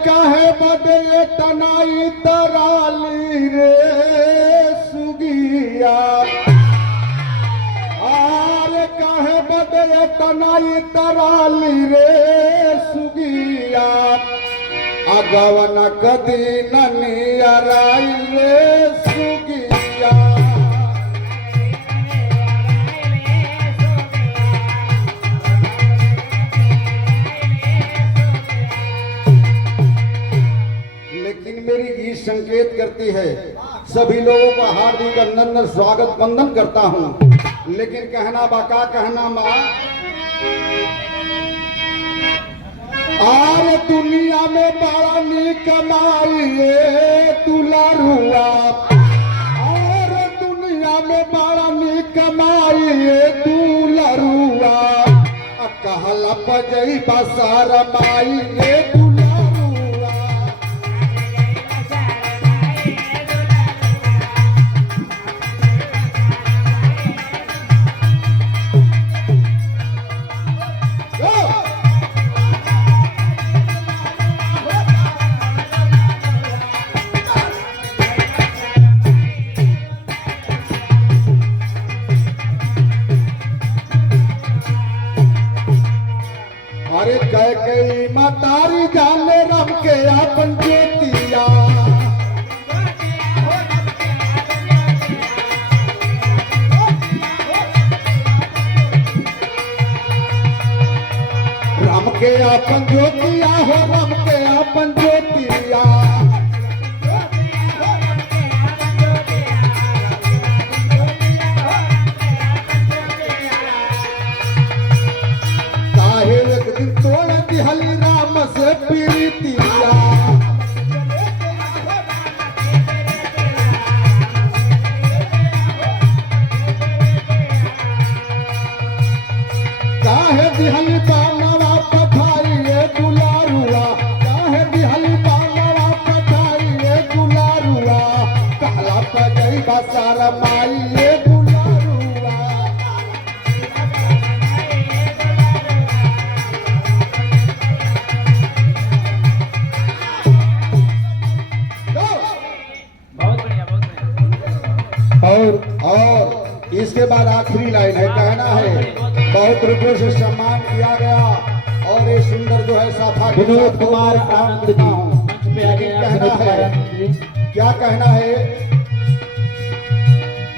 काहे बदले तनाई तराली रे सुगिया, अरे काहे बदले तनाई तराली रे सुगिया, अगवन कदी ननियराई रे सुगिया। लेकिन मेरी गीत संकेत करती है, सभी लोगों का हार्दिक अभिनंदन स्वागत वंदन करता हूँ। लेकिन कहना बाका कहना माँ, आर दुनिया में बड़ा नी कमाइए दुलारुआ, और दुनिया में बड़ा नी कमाइए दुलारुआ, कहला पजई बसार माइए दुलारुआ। अरे कह कई मतारी जाने रब के अपन ज्योतिया, राम के अपन ज्योतिया हो, राम के अपन ज्योतिया, तोड़ दिहल राम से प्रीतिया, काहे दिहल बानवा पठाइए दुलारुआ, काहे दिहल बानवा पठाइए दुलारुआ, कहला पजई बसार माइए दुलारुआ। और इसके बाद आखिरी लाइन है, कहना है बहुत रुपयों से सम्मान किया गया और ये सुंदर जो है साफा विनोद कुमार आनंद जी मंच पे आ गए। कहना है, क्या कहना है,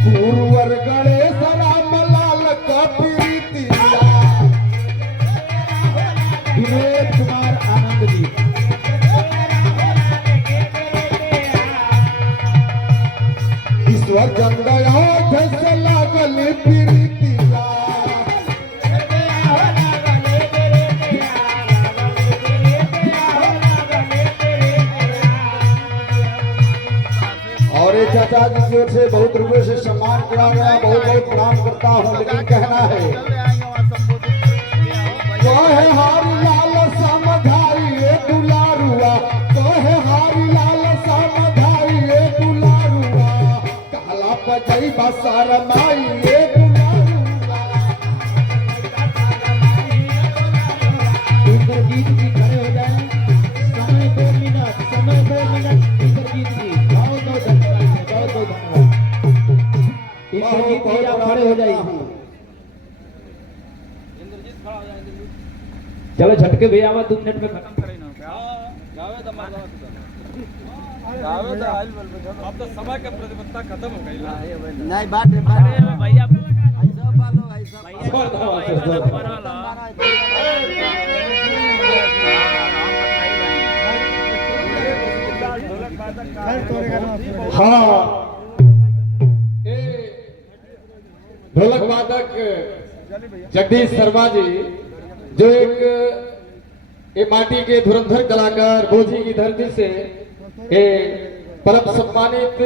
गुरुवर गणेश राम लाल का प्रीतिया, विनोद कुमार आनंद जी ईश्वर चंद्रया से लागल प्रीतिया, और ये चाचा जी की ओर से बहुत रुपये से सम्मान किया गया, बहुत बहुत प्रणाम करता हूँ। लेकिन कहना है, कहे हारी लाल समझाइए दुलारुआ, कहे हारी लाल समझाइए दुलारुआ, कहला पजई बसार माइए दुलारुआ। इंद्रजीत जी खड़े हो जाएं, समय 2 मिनट, समय 2 मिनट। इंद्रजीत जी बहुत बहुत धन्यवाद है, बहुत बहुत धन्यवाद। इंद्रजीत जी आप खड़े हो जाइए। चलो झटके भैया आवा 2 मिनट में खत्म करें ना। अब तो समय का प्रतिबद्धता खत्म हो गई नहीं बात भैया ऐसा पालो ऐसा हाँ, ढोलक वादक जगदीश शर्मा जी जो एक ये माटी के धुरंधर कलाकार भोजी की धरती से परम सम्मानित